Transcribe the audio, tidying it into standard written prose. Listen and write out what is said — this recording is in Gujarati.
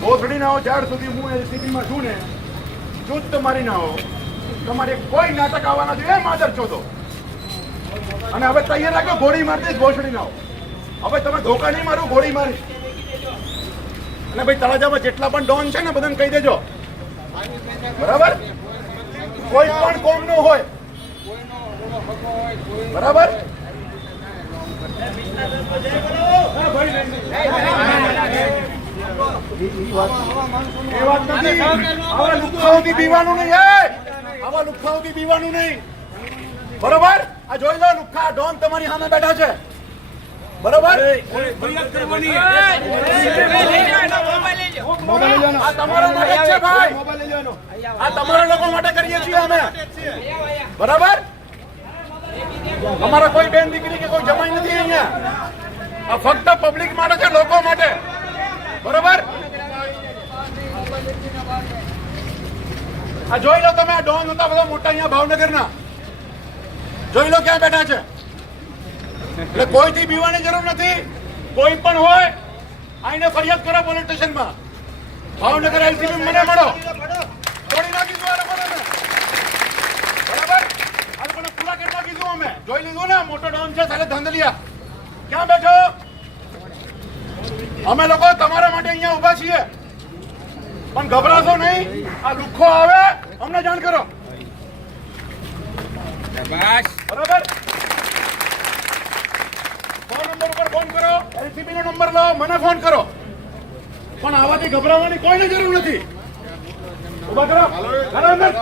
કોથળી ના હો જ્યાર સુધી હું એલસીબીમાં છું ને ચૂત તમારી ના હો તમારે કોઈ નાટક આવવાના જોઈએ માદર ચોદો અને હવે તૈયાર રાખો ગોળી મારતી ઘોષડી ના હો હવે તમે ધોકા નહીં મારો ગોળી મારી અને ભાઈ તળાજામાં જેટલા પણ ડોન છે ને બધાને કહી દેજો બરાબર કોઈ પણ કોમ નો હોય બરાબર એ વાત નથી આવા લુખાઓથી પીવાનું નહીં આવા લુખાઓથી પીવાનું નહીં બરોબર આ જોઈ લો લુખા ડોન તમારી સામે બેઠા છે બરોબર આ તમારા માટે છે ભાઈ આ તમારા લોકો માટે કરીએ છીએ અમે બરાબર અમારા કોઈ બેન દીકરી કે કોઈ જમાઈ નથી અહીંયા આ ફક્ત પબ્લિક માટે છે લોકો માટે બરોબર આ જોઈ લો તમે આ ડોન હતા બધા મોટા અહીંયા ભાવનગરના જોઈ લો ક્યાં બેઠા છે એટલે કોઈથી બીવાની જરૂર નથી કોઈ પણ હોય આઈને ફરિયાદ કરો પોલીસ સ્ટેશનમાં ભાવનગર એલસીબી મને મળો તોડી નાખીશું આ લોકોને બરાબર આ લોકોને પૂરા કરી નાખીશું અમે જોઈ લીધું ને મોટો ડોન છે સાલે ધાંધલિયા ક્યાં બેઠો અમે લોકો તમારા માટે અહીંયા ઉભા છીએ પણ ગભરાશો નહીં આ લુખ્ખો આવે અમને જાણ કરો બરાબર ફોન નંબર ઉપર ફોન કરો એલસીબી નો નંબર લો મને ફોન કરો પણ આવાથી ગભરાવાની કોઈને જરૂર નથી ઉભા કરો હાલો અંદર